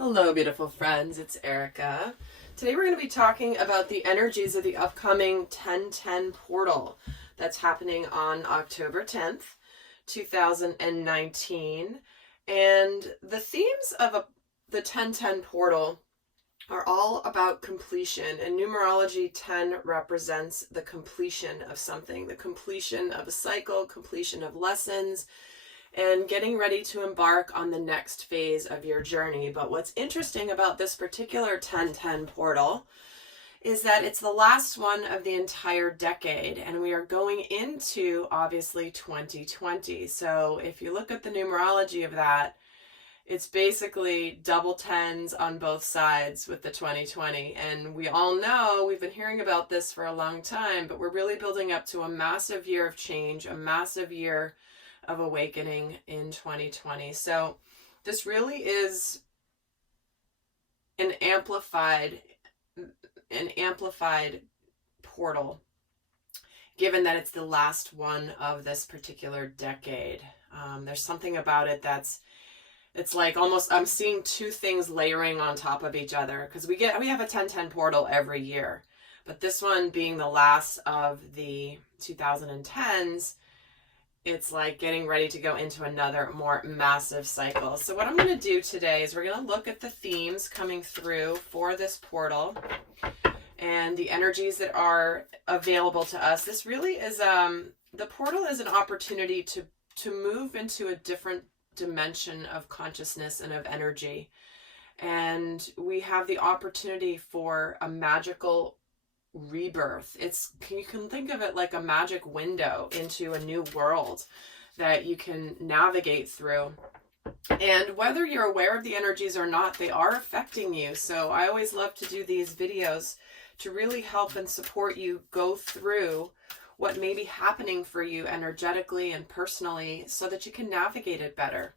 Hello, beautiful friends. It's Erika. Today we're going to be talking about the energies of the upcoming 1010 portal that's happening on October 10th, 2019. And the themes of the 1010 portal are all about completion. And numerology 10 represents the completion of something, the completion of a cycle, completion of lessons, and getting ready to embark on the next phase of your journey. But what's interesting about this particular 1010 portal is that it's the last one of the entire decade, and we are going into, obviously, 2020. So if you look at the numerology of that, it's basically double tens on both sides with the 2020. And we all know, we've been hearing about this for a long time, but we're really building up to a massive year of change, a massive year of awakening in 2020. So this really is an amplified portal, given that it's the last one of this particular decade. There's something about it it's like almost, I'm seeing two things layering on top of each other, because we have a 1010 portal every year, but this one being the last of the 2010s, it's like getting ready to go into another more massive cycle. So what I'm going to do today is we're going to look at the themes coming through for this portal and the energies that are available to us. This really is, the portal is an opportunity to move into a different dimension of consciousness and of energy. And we have the opportunity for a magical rebirth. You can think of it like a magic window into a new world that you can navigate through. And whether you're aware of the energies or not, they are affecting you. So I always love to do these videos to really help and support you go through what may be happening for you energetically and personally so that you can navigate it better.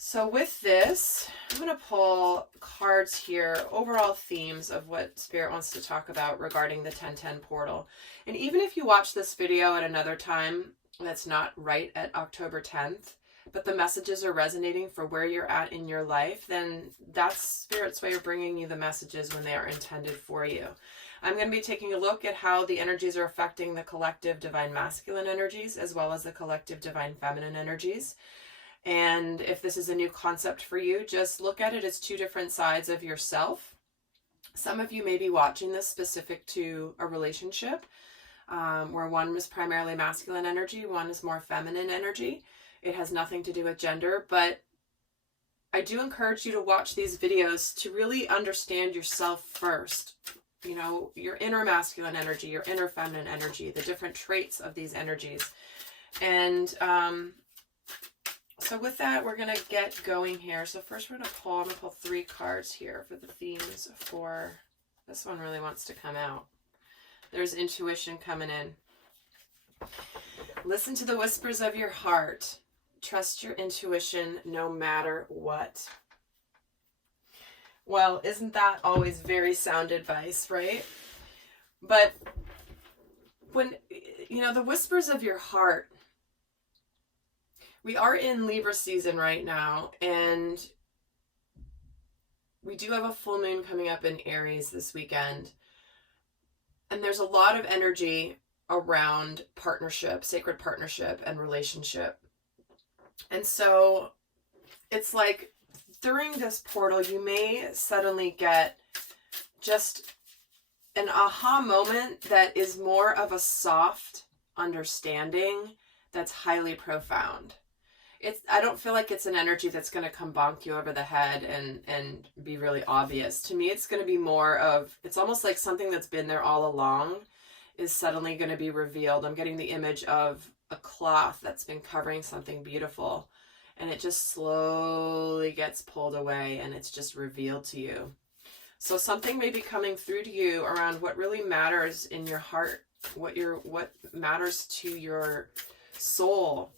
So with this, I'm going to pull cards here, overall themes of what Spirit wants to talk about regarding the 1010 portal. And even if you watch this video at another time that's not right at October 10th, but the messages are resonating for where you're at in your life, then that's Spirit's way of bringing you the messages when they are intended for you. I'm going to be taking a look at how the energies are affecting the collective divine masculine energies as well as the collective divine feminine energies. And if this is a new concept for you, just look at it as two different sides of yourself. Some of you may be watching this specific to a relationship where one was primarily masculine energy, one is more feminine energy. It has nothing to do with gender, but I do encourage you to watch these videos to really understand yourself first. You know, your inner masculine energy, your inner feminine energy, the different traits of these energies. And so with that, we're going to get going here. So first I'm going to pull three cards here for the themes for, this one really wants to come out. There's intuition coming in. Listen to the whispers of your heart. Trust your intuition no matter what. Well, isn't that always very sound advice, right? But when, the whispers of your heart, we are in Libra season right now, and we do have a full moon coming up in Aries this weekend. And there's a lot of energy around partnership, sacred partnership, and relationship. And so it's like during this portal, you may suddenly get just an aha moment that is more of a soft understanding that's highly profound. I don't feel like it's an energy that's going to come bonk you over the head and be really obvious. To me, it's going to be more of, it's almost like something that's been there all along is suddenly going to be revealed. I'm getting the image of a cloth that's been covering something beautiful, and it just slowly gets pulled away and it's just revealed to you. So something may be coming through to you around what really matters in your heart, what matters to your soul,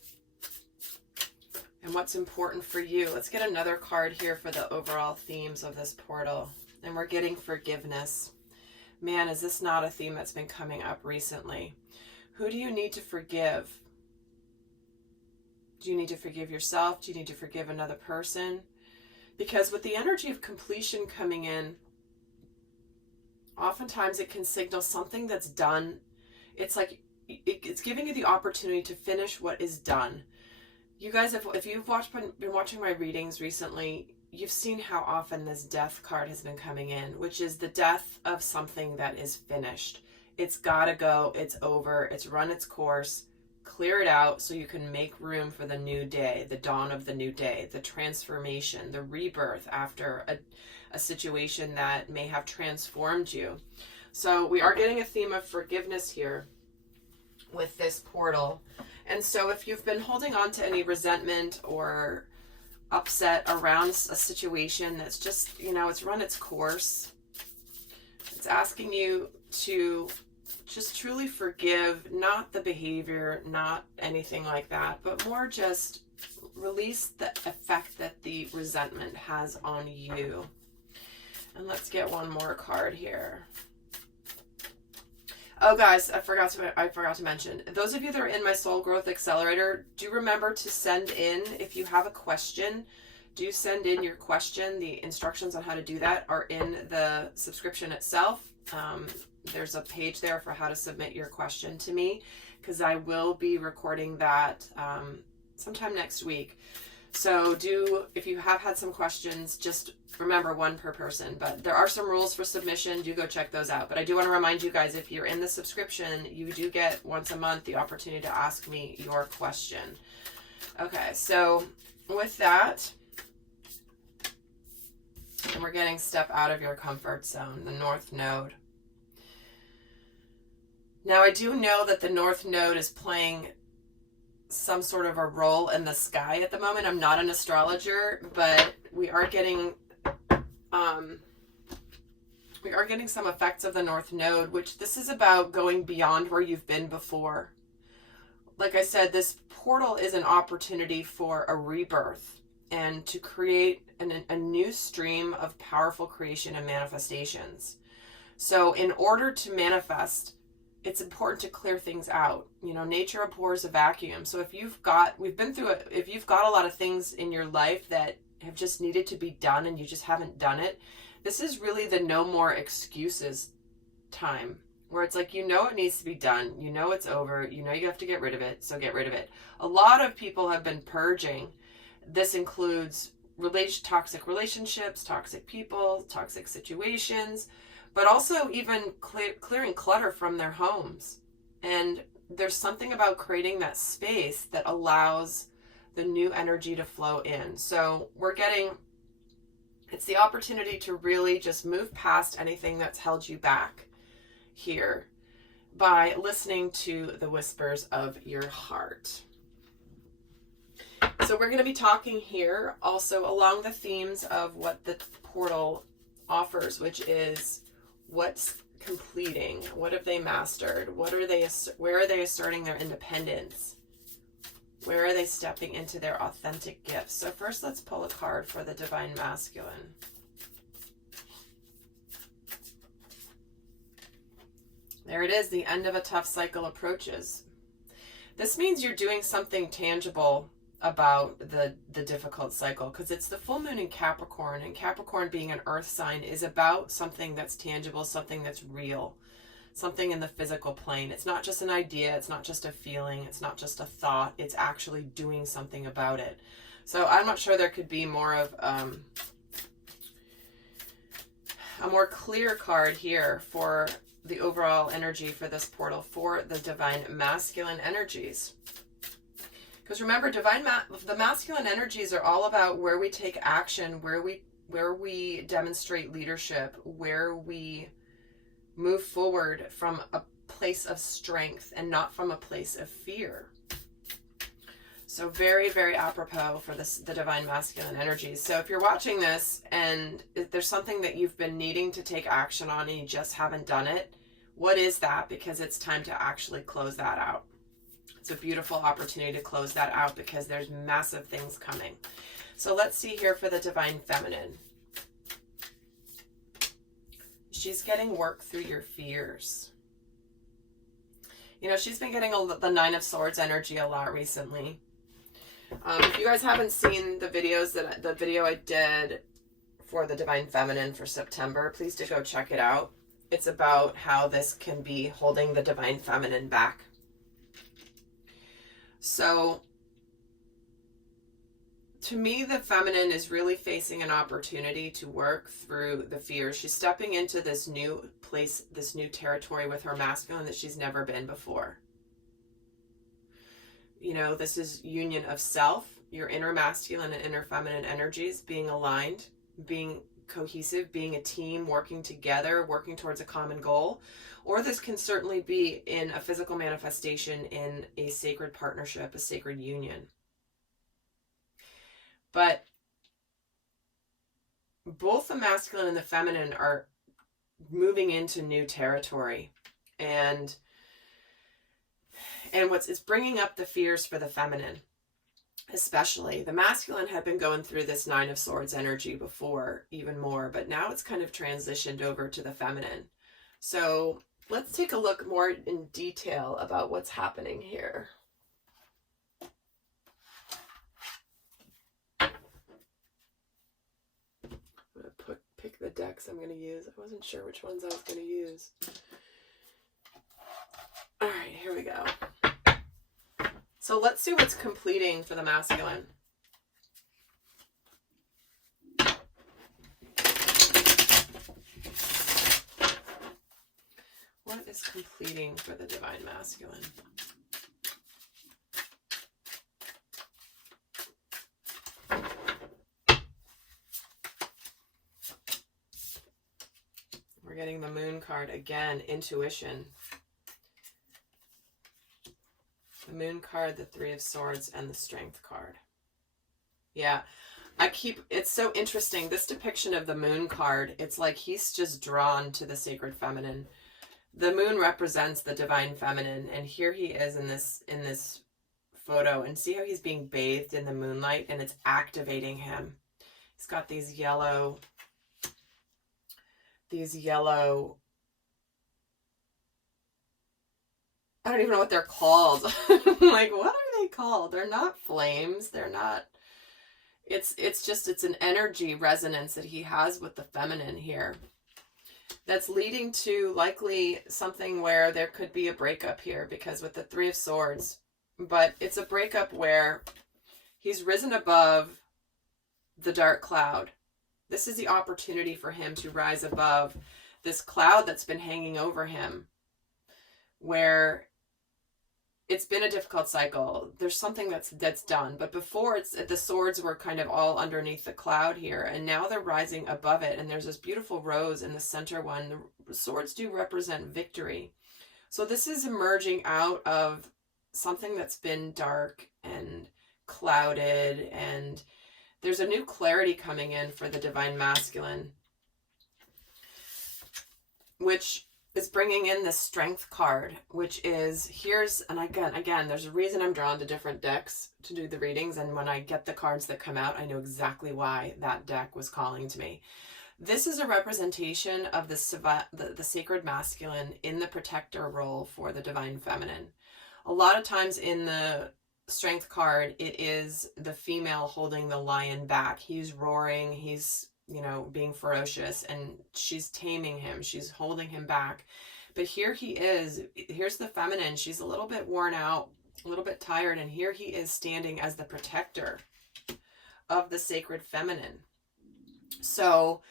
and what's important for you. Let's get another card here for the overall themes of this portal. And we're getting forgiveness. Man, is this not a theme that's been coming up recently? Who do you need to forgive? Do you need to forgive yourself? Do you need to forgive another person? Because with the energy of completion coming in, oftentimes it can signal something that's done. It's like it's giving you the opportunity to finish what is done. You guys, if you've been watching my readings recently, you've seen how often this death card has been coming in, which is the death of something that is finished. It's gotta go, it's over, it's run its course. Clear it out so you can make room for the new day, the dawn of the new day, the transformation, the rebirth after a situation that may have transformed you. So we are getting a theme of forgiveness here with this portal. And so if you've been holding on to any resentment or upset around a situation that's just, it's run its course, it's asking you to just truly forgive, not the behavior, not anything like that, but more just release the effect that the resentment has on you. And let's get one more card here. Oh, guys, I forgot to mention, those of you that are in my Soul Growth Accelerator, do remember to send in, if you have a question, do send in your question. The instructions on how to do that are in the subscription itself. There's a page there for how to submit your question to me, because I will be recording that sometime next week. So if you have had some questions, just remember, one per person. But there are some rules for submission. Do go check those out. But I do want to remind you guys, if you're in the subscription, you do get once a month the opportunity to ask me your question. Okay, so with that, and we're getting step out of your comfort zone, the North Node. Now, I do know that the North Node is playing some sort of a role in the sky at the moment. I'm not an astrologer, but we are getting some effects of the North Node, which this is about going beyond where you've been before. Like I said, this portal is an opportunity for a rebirth and to create a new stream of powerful creation and manifestations. So in order to manifest, it's important to clear things out. Nature abhors a vacuum. So if you've got a lot of things in your life that have just needed to be done and you just haven't done it, this is really the no more excuses time, where it's like, it needs to be done. It's over. You have to get rid of it. So get rid of it. A lot of people have been purging. This includes toxic relationships, toxic people, toxic situations, but also even clearing clutter from their homes. And there's something about creating that space that allows the new energy to flow in. So it's the opportunity to really just move past anything that's held you back here by listening to the whispers of your heart. So we're going to be talking here also along the themes of what the portal offers, which is what's completing, what have they mastered, where are they asserting their independence, where are they stepping into their authentic gifts. So first, let's pull a card for the Divine Masculine. There it is, the end of a tough cycle approaches. This means you're doing something tangible about the difficult cycle, because it's the full moon in Capricorn, and Capricorn, being an earth sign, is about something that's tangible, something that's real, something in the physical plane. It's not just an idea, it's not just a feeling, it's not just a thought, it's actually doing something about it. So I'm not sure there could be more of a more clear card here for the overall energy for this portal for the Divine Masculine energies. Because remember, the masculine energies are all about where we take action, where we demonstrate leadership, where we move forward from a place of strength and not from a place of fear. So very, very apropos for the Divine Masculine energies. So if you're watching this and if there's something that you've been needing to take action on and you just haven't done it, what is that? Because it's time to actually close that out. It's a beautiful opportunity to close that out because there's massive things coming. So let's see here for the Divine Feminine. She's getting work through your fears. She's been getting the Nine of Swords energy a lot recently. If you guys haven't seen the video I did for the Divine Feminine for September. Please do go check it out. It's about how this can be holding the Divine Feminine back. So, to me, the feminine is really facing an opportunity to work through the fears. She's stepping into this new place, this new territory with her masculine that she's never been before. You know, this is union of self, your inner masculine and inner feminine energies being aligned, being cohesive, being a team, working together, working towards a common goal. Or this can certainly be in a physical manifestation in a sacred partnership, a sacred union. But both the masculine and the feminine are moving into new territory. And it's bringing up the fears for the feminine, especially. The masculine had been going through this Nine of Swords energy before, even more, but now it's kind of transitioned over to the feminine. So let's take a look more in detail about what's happening here. Pick the decks I'm going to use. I wasn't sure which ones I was going to use. All right, here we go. So let's see what's completing for the masculine. What is completing for the Divine Masculine? We're getting the Moon card again, intuition. The Moon card, the Three of Swords, and the Strength card. Yeah, it's so interesting. This depiction of the Moon card, it's like he's just drawn to the sacred feminine. The Moon represents the Divine Feminine, and here he is in this photo, and see how he's being bathed in the moonlight, and it's activating him. He's got these yellow, I don't even know what they're called. Like, what are they called? They're not flames. They're not, it's an energy resonance that he has with the feminine here. That's leading to likely something where there could be a breakup here, because with the Three of Swords, but it's a breakup where he's risen above the dark cloud. This is the opportunity for him to rise above this cloud that's been hanging over him, where it's been a difficult cycle. There's something that's done, but before the swords were kind of all underneath the cloud here, and now they're rising above it, and there's this beautiful rose in the center one. The swords do represent victory. So this is emerging out of something that's been dark and clouded, and there's a new clarity coming in for the Divine Masculine, which is bringing in the Strength card, which is, and again, there's a reason I'm drawn to different decks to do the readings, and when I get the cards that come out, I know exactly why that deck was calling to me. This is a representation of the sacred masculine in the protector role for the Divine Feminine. A lot of times in the Strength card, it is the female holding the lion back. He's roaring, he's, being ferocious, and she's taming him. She's holding him back. But here he is. Here's the feminine. She's a little bit worn out, a little bit tired, and here he is standing as the protector of the sacred feminine. So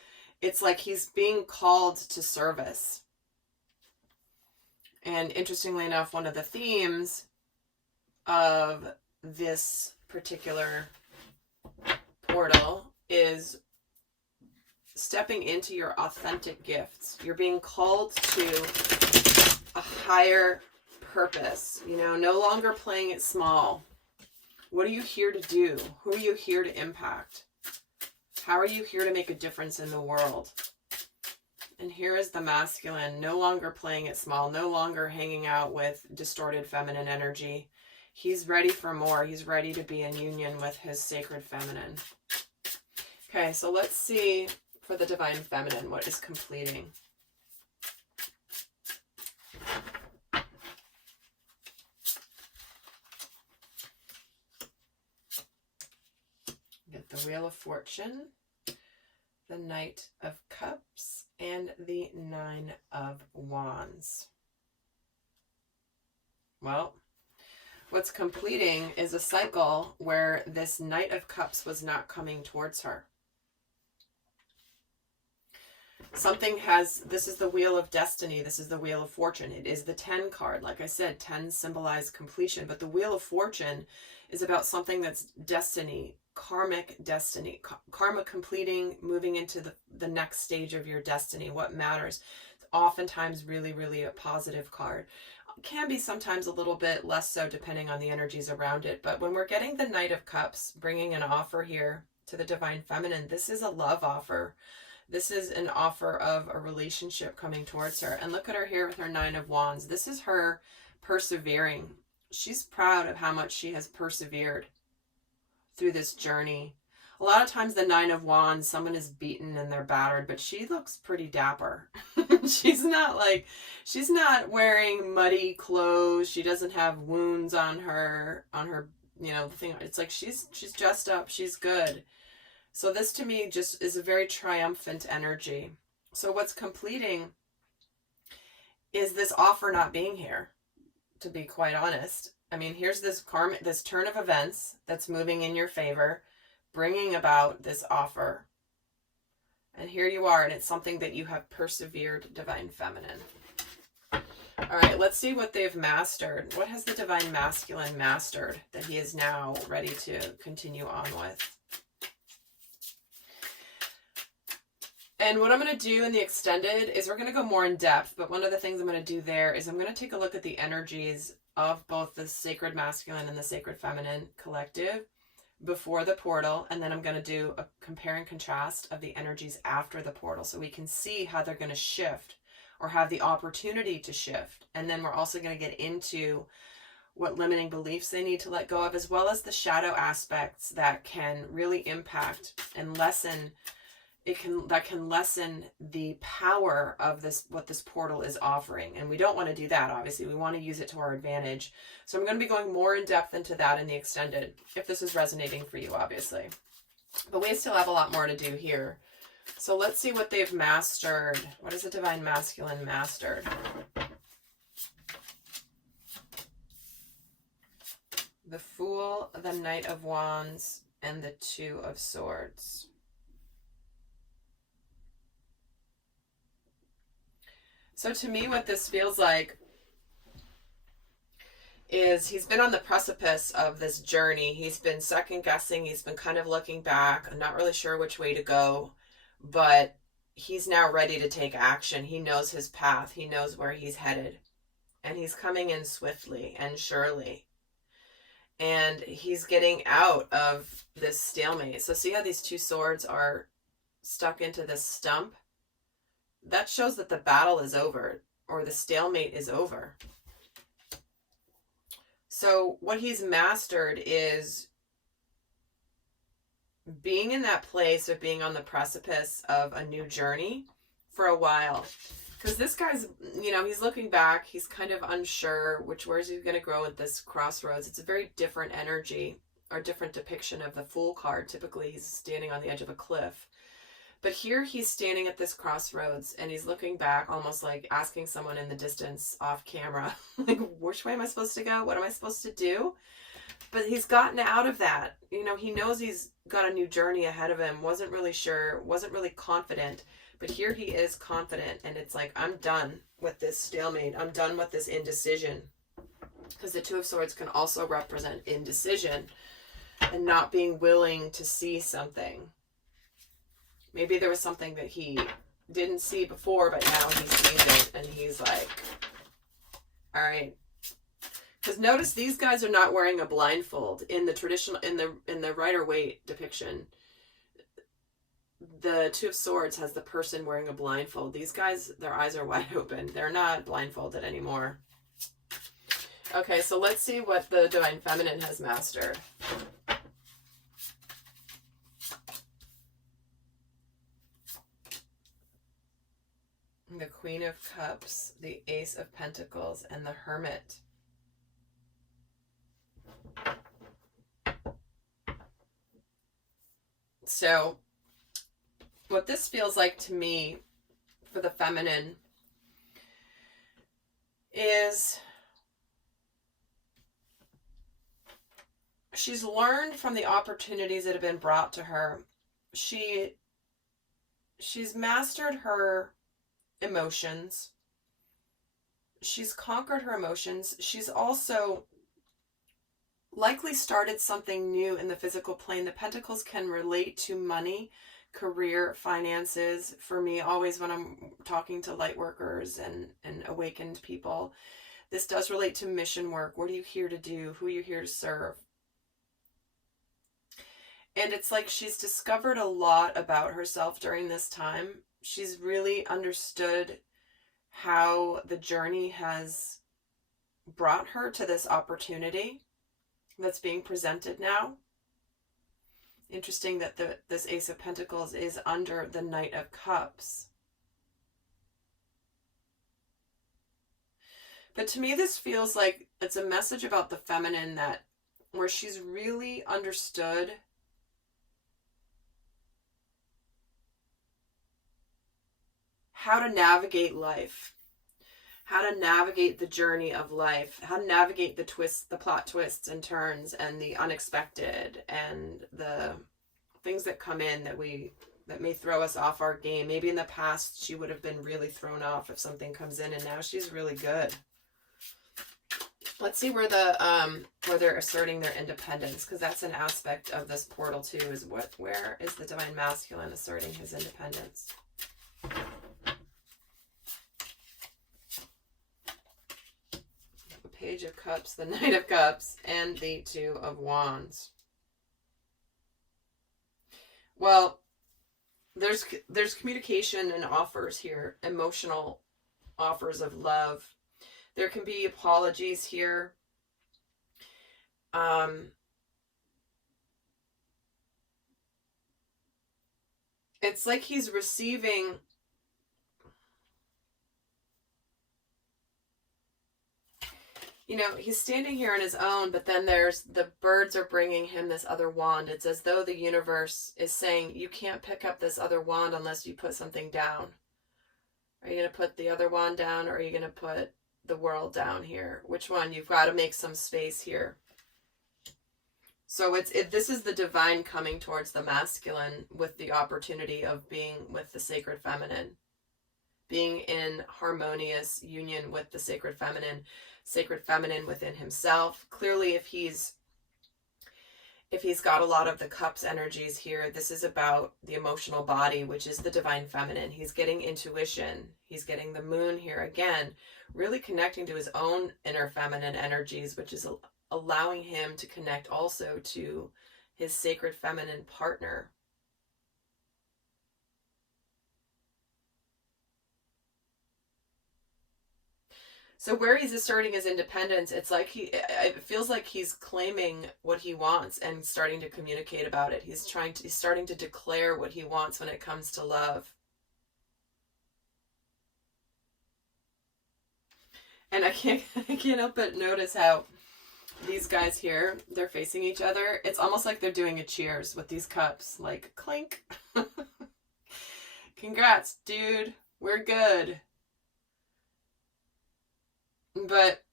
it's like he's being called to service. And interestingly enough, one of the themes of this particular portal is stepping into your authentic gifts. You're being called to a higher purpose, no longer playing it small. What are you here to do? Who are you here to impact? How are you here to make a difference in the world? And here is the masculine, no longer playing it small, no longer hanging out with distorted feminine energy. He's ready for more. He's ready to be in union with his sacred feminine. Okay, so let's see for the Divine Feminine what is completing. Get the Wheel of Fortune, the Knight of Cups, and the Nine of Wands. Well, what's completing is a cycle where this Knight of Cups was not coming towards her. This is the Wheel of Destiny. This is the Wheel of Fortune. It is the 10 card. Like I said, 10 symbolize completion, but the Wheel of Fortune is about something that's destiny, karmic destiny, karma completing, moving into the next stage of your destiny, what matters. It's oftentimes really, really a positive card. Can be sometimes a little bit less so depending on the energies around it. But when we're getting the Knight of Cups, bringing an offer here to the Divine Feminine, this is a love offer. This is an offer of a relationship coming towards her. And look at her here with her Nine of Wands. This is her persevering. She's proud of how much she has persevered through this journey. A lot of times the Nine of Wands, someone is beaten and they're battered, but she looks pretty dapper. She's not wearing muddy clothes. She doesn't have wounds on her, thing. It's like she's dressed up. She's good. So this to me just is a very triumphant energy. So what's completing is this offer not being here, to be quite honest. I mean, here's this turn of events that's moving in your favor, bringing about this offer. And here you are, and it's something that you have persevered, Divine Feminine. All right, let's see what they've mastered. What has the Divine Masculine mastered that he is now ready to continue on with? And what I'm going to do in the extended is we're going to go more in depth, but one of the things I'm going to do there is I'm going to take a look at the energies of both the Sacred Masculine and the Sacred Feminine collective before the portal, and then I'm going to do a compare and contrast of the energies after the portal so we can see how they're going to shift or have the opportunity to shift. And then we're also going to get into what limiting beliefs they need to let go of, as well as the shadow aspects that can really impact and lessen that can lessen the power of what this portal is offering. And we don't want to do that, obviously. We want to use it to our advantage. So I'm going to be going more in depth into that in the extended, if this is resonating for you, obviously. But we still have a lot more to do here. So let's see what they've mastered. What has the Divine Masculine mastered? The Fool, the Knight of Wands, and the Two of Swords. So to me, what this feels like is he's been on the precipice of this journey. He's been second guessing. He's been kind of looking back. I'm not really sure which way to go, but he's now ready to take action. He knows his path. He knows where he's headed, and he's coming in swiftly and surely. And he's getting out of this stalemate. So see how these two swords are stuck into this stump? That shows that the battle is over, or the stalemate is over. So what he's mastered is being in that place of being on the precipice of a new journey for a while. Because this guy's, he's looking back. He's kind of unsure where is he going to grow at this crossroads. It's a very different energy or different depiction of the Fool card. Typically, he's standing on the edge of a cliff. But here he's standing at this crossroads and he's looking back, almost like asking someone in the distance off camera, like, which way am I supposed to go? What am I supposed to do? But he's gotten out of that. He knows he's got a new journey ahead of him. Wasn't really sure, wasn't really confident. But here he is confident, and it's like, I'm done with this stalemate. I'm done with this indecision. Because the Two of Swords can also represent indecision and not being willing to see something. Maybe there was something that he didn't see before, but now he sees it, and he's like, all right. Because notice these guys are not wearing a blindfold. In the traditional, in the Rider-Waite depiction, the Two of Swords has the person wearing a blindfold. These guys, their eyes are wide open. They're not blindfolded anymore. Okay, so let's see what the Divine Feminine has mastered. The Queen of Cups, the Ace of Pentacles, and the Hermit. So what this feels like to me for the feminine is she's learned from the opportunities that have been brought to her. She's mastered her emotions. She's conquered her emotions. She's also likely started something new in the physical plane. The Pentacles can relate to money, career, finances. For me, always when I'm talking to light workers and awakened people, this does relate to mission work. What are you here to do? Who are you here to serve? And it's like she's discovered a lot about herself during this time. She's really understood how the journey has brought her to this opportunity that's being presented now. Interesting that this Ace of Pentacles is under the Knight of Cups. But to me, this feels like it's a message about the feminine, that where she's really understood how to navigate life, how to navigate the journey of life, how to navigate the twists, the plot twists and turns, and the unexpected, and the things that come in that may throw us off our game. Maybe in the past she would have been really thrown off if something comes in, and now she's really good. Let's see where they're asserting their independence, because that's an aspect of this portal too. Is where is the Divine Masculine asserting his independence? Page of Cups, the Knight of Cups, and the Two of Wands. Well, there's communication and offers here, emotional offers of love. There can be apologies here. It's like he's receiving he's standing here on his own, but then the birds are bringing him this other wand. It's as though the universe is saying, you can't pick up this other wand unless you put something down. Are you going to put the other wand down, or are you going to put the world down here? Which one? You've got to make some space here. So this is the divine coming towards the masculine with the opportunity of being with the sacred feminine, being in harmonious union with the sacred feminine within himself. Clearly, if he's got a lot of the cups energies here, this is about the emotional body, which is the divine feminine. He's getting intuition. He's getting the moon here again, really connecting to his own inner feminine energies, which is allowing him to connect also to his sacred feminine partner. So where he's asserting his independence, it's like it feels like he's claiming what he wants and starting to communicate about it. He's starting to declare what he wants when it comes to love. And I can't help but notice how these guys here, they're facing each other. It's almost like they're doing a cheers with these cups, like clink. Congrats, dude. We're good. But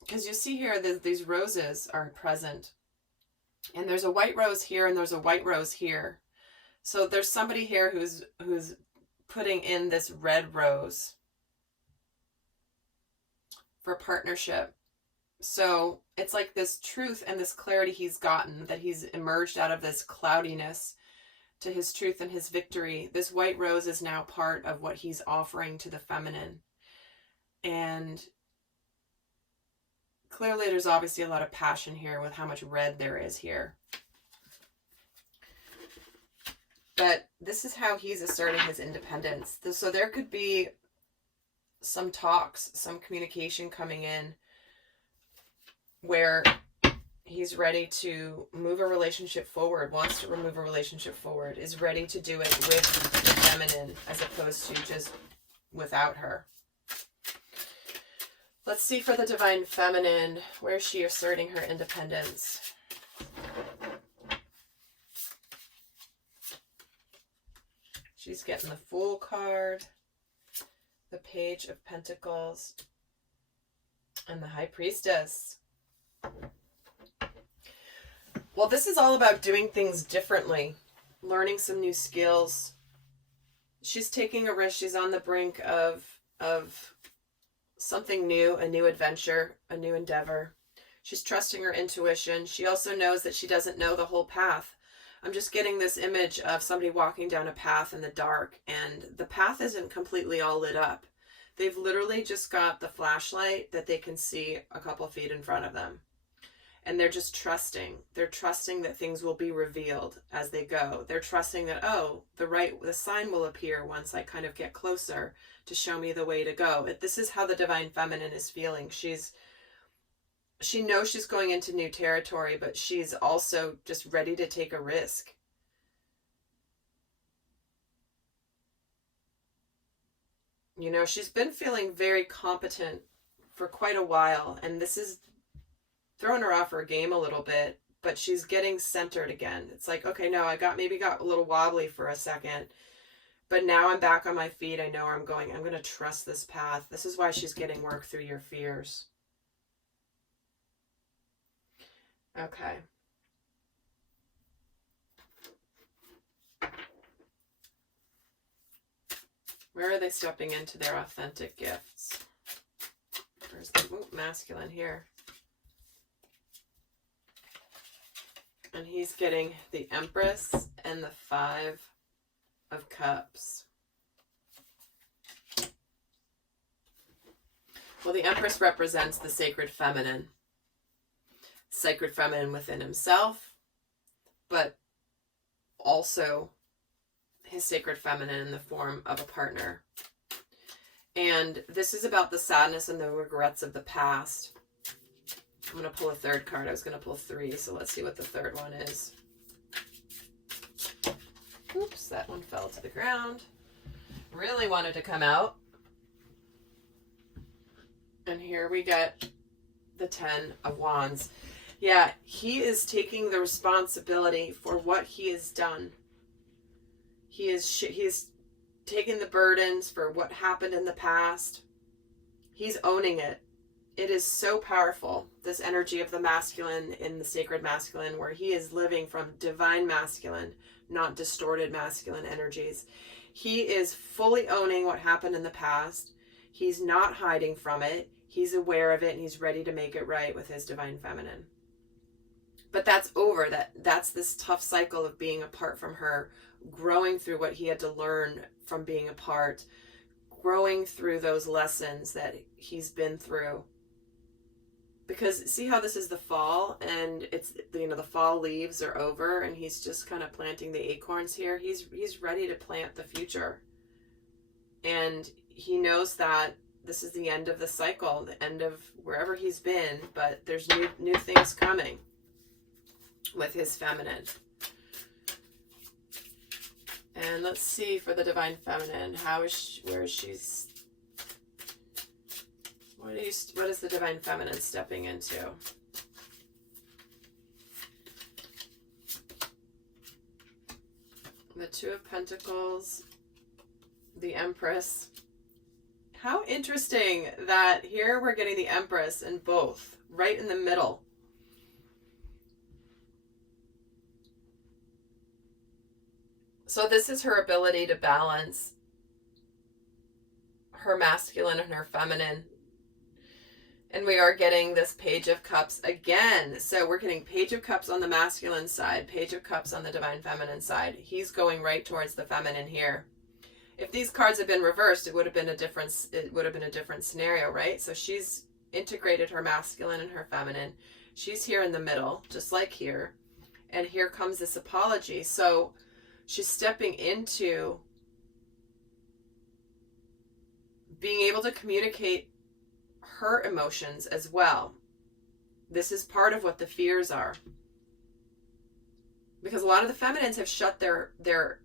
because you see here, these roses are present, and there's a white rose here and there's a white rose here. So there's somebody here who's putting in this red rose for partnership. So it's like this truth and this clarity he's gotten, that he's emerged out of this cloudiness to his truth and his victory. This white rose is now part of what he's offering to the feminine. And clearly there's obviously a lot of passion here with how much red there is here. But this is how he's asserting his independence. So there could be some talks, some communication coming in where he's ready to move a relationship forward, wants to move a relationship forward, is ready to do it with the feminine as opposed to just without her. Let's see for the divine feminine, where is she asserting her independence? She's getting the Fool card, the Page of Pentacles, and the High Priestess. Well, this is all about doing things differently, learning some new skills. She's taking a risk. She's on the brink of something new, a new adventure, a new endeavor. She's trusting her intuition. She also knows that she doesn't know the whole path. I'm just getting this image of somebody walking down a path in the dark, and the path isn't completely all lit up. They've literally just got the flashlight that they can see a couple feet in front of them. And they're just trusting. They're trusting that things will be revealed as they go. They're trusting that, oh, the sign will appear once I kind of get closer to show me the way to go. This is how the Divine Feminine is feeling. She knows she's going into new territory, but she's also just ready to take a risk. You know, she's been feeling very competent for quite a while, and this is throwing her off her game a little bit, but she's getting centered again. It's like, okay, no, I maybe got a little wobbly for a second, but now I'm back on my feet. I know where I'm going. I'm going to trust this path. This is why she's getting work through your fears. Okay. Where are they stepping into their authentic gifts? Where's the masculine here? And he's getting the Empress and the Five of Cups. Well, the Empress represents the sacred feminine. Sacred feminine within himself, but also his sacred feminine in the form of a partner. And this is about the sadness and the regrets of the past. I'm going to pull a third card. I was going to pull three, so let's see what the third one is. Oops, that one fell to the ground. Really wanted to come out. And here we get the Ten of Wands. Yeah, he is taking the responsibility for what he has done. He is taking the burdens for what happened in the past. He's owning it. It is so powerful, this energy of the masculine in the sacred masculine, where he is living from divine masculine, not distorted masculine energies. He is fully owning what happened in the past. He's not hiding from it. He's aware of it, and he's ready to make it right with his divine feminine. But that's over. That's this tough cycle of being apart from her, growing through what he had to learn from being apart, growing through those lessons that he's been through. Because see how this is the fall, and it's, you know, the fall leaves are over, and he's just kind of planting the acorns here. He's ready to plant the future. And he knows that this is the end of the cycle, the end of wherever he's been, but there's new things coming with his feminine. And let's see for the divine feminine, what is the divine feminine stepping into? The Two of Pentacles, the Empress. How interesting that here we're getting the Empress in both, right in the middle. So this is her ability to balance her masculine and her feminine. And we are getting this Page of Cups again. So we're getting Page of Cups on the masculine side, Page of Cups on the divine feminine side. He's going right towards the feminine here. If these cards had been reversed, it would have been a different scenario, right? So she's integrated her masculine and her feminine. She's here in the middle, just like here. And here comes this apology. So she's stepping into being able to communicate her emotions as well. This is part of what the fears are. Because a lot of the feminines have shut their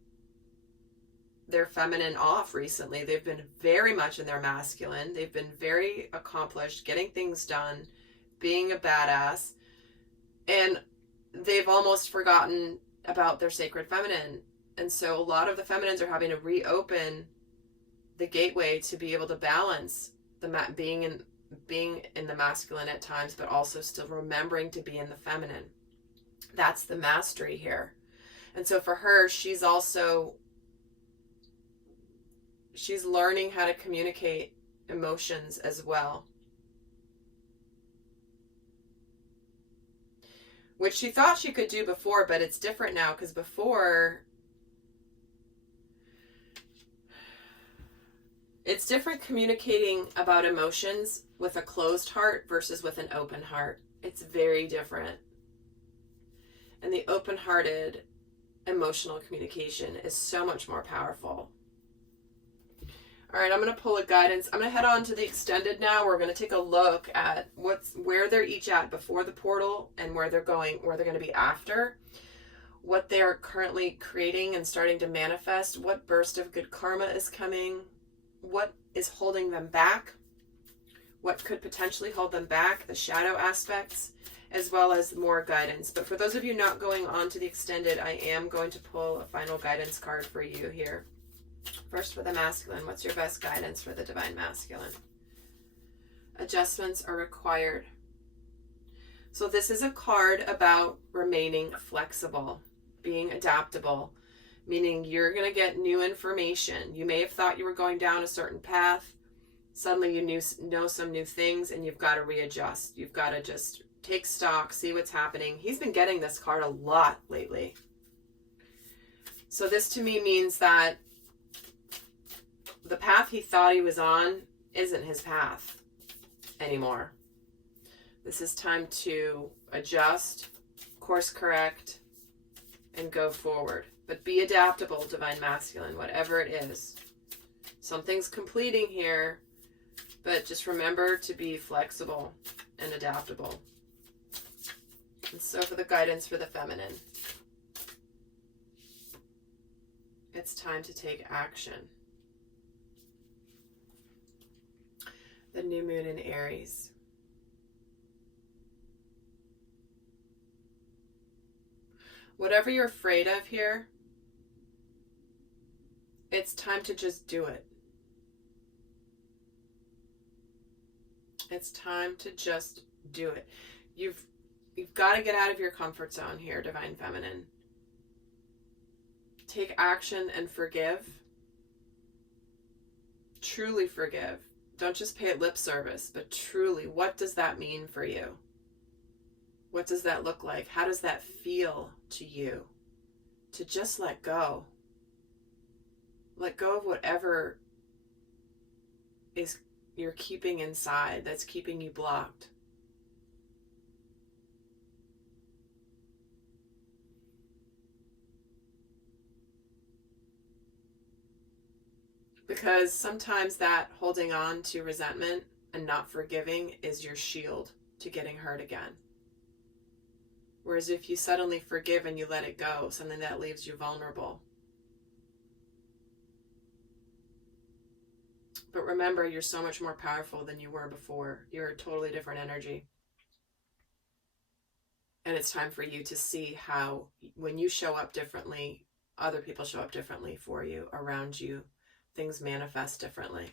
feminine off recently. They've been very much in their masculine. They've been very accomplished, getting things done, being a badass. And they've almost forgotten about their sacred feminine. And so a lot of the feminines are having to reopen the gateway to be able to balance the being in the masculine at times, but also still remembering to be in the feminine. That's the mastery here. And so for her, she's learning how to communicate emotions as well, which she thought she could do before, but it's different now, because before, it's different communicating about emotions with a closed heart versus with an open heart. It's very different. And the open-hearted emotional communication is so much more powerful. All right, I'm going to pull a guidance. I'm going to head on to the extended now. We're going to take a look at where they're each at before the portal and where they're going to be after, what they're currently creating and starting to manifest, what burst of good karma is coming, what is holding them back, what could potentially hold them back, the shadow aspects, as well as more guidance. But for those of you not going on to the extended, I am going to pull a final guidance card for you here. First, for the masculine, what's your best guidance for the divine masculine? Adjustments are required. So this is a card about remaining flexible, being adaptable, meaning you're going to get new information. You may have thought you were going down a certain path. Suddenly you know some new things, and you've got to readjust. You've got to just take stock, see what's happening. He's been getting this card a lot lately. So this to me means that the path he thought he was on isn't his path anymore. This is time to adjust, course correct, and go forward. But be adaptable, divine masculine, whatever it is. Something's completing here, but just remember to be flexible and adaptable. And so for the guidance for the feminine, it's time to take action. The new moon in Aries. Whatever you're afraid of here, it's time to just do it. It's time to just do it. You've got to get out of your comfort zone here, divine feminine. Take action and forgive. Truly forgive. Don't just pay it lip service, but truly, what does that mean for you? What does that look like? How does that feel to you? To just let go. Let go of whatever is you're keeping inside that's keeping you blocked. Because sometimes that holding on to resentment and not forgiving is your shield to getting hurt again. Whereas if you suddenly forgive and you let it go, something that leaves you vulnerable. But remember, you're so much more powerful than you were before. You're a totally different energy. And it's time for you to see how when you show up differently, other people show up differently for you, around you. Things manifest differently.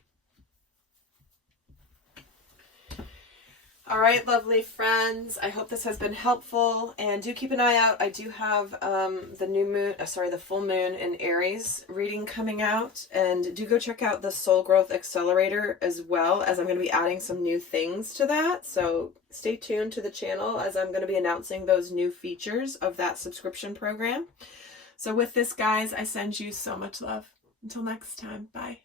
All right, lovely friends. I hope this has been helpful, and do keep an eye out. I do have the full moon in Aries reading coming out, and do go check out the Soul Growth Accelerator as well, as I'm going to be adding some new things to that. So stay tuned to the channel as I'm going to be announcing those new features of that subscription program. So with this, guys, I send you so much love. Until next time, bye.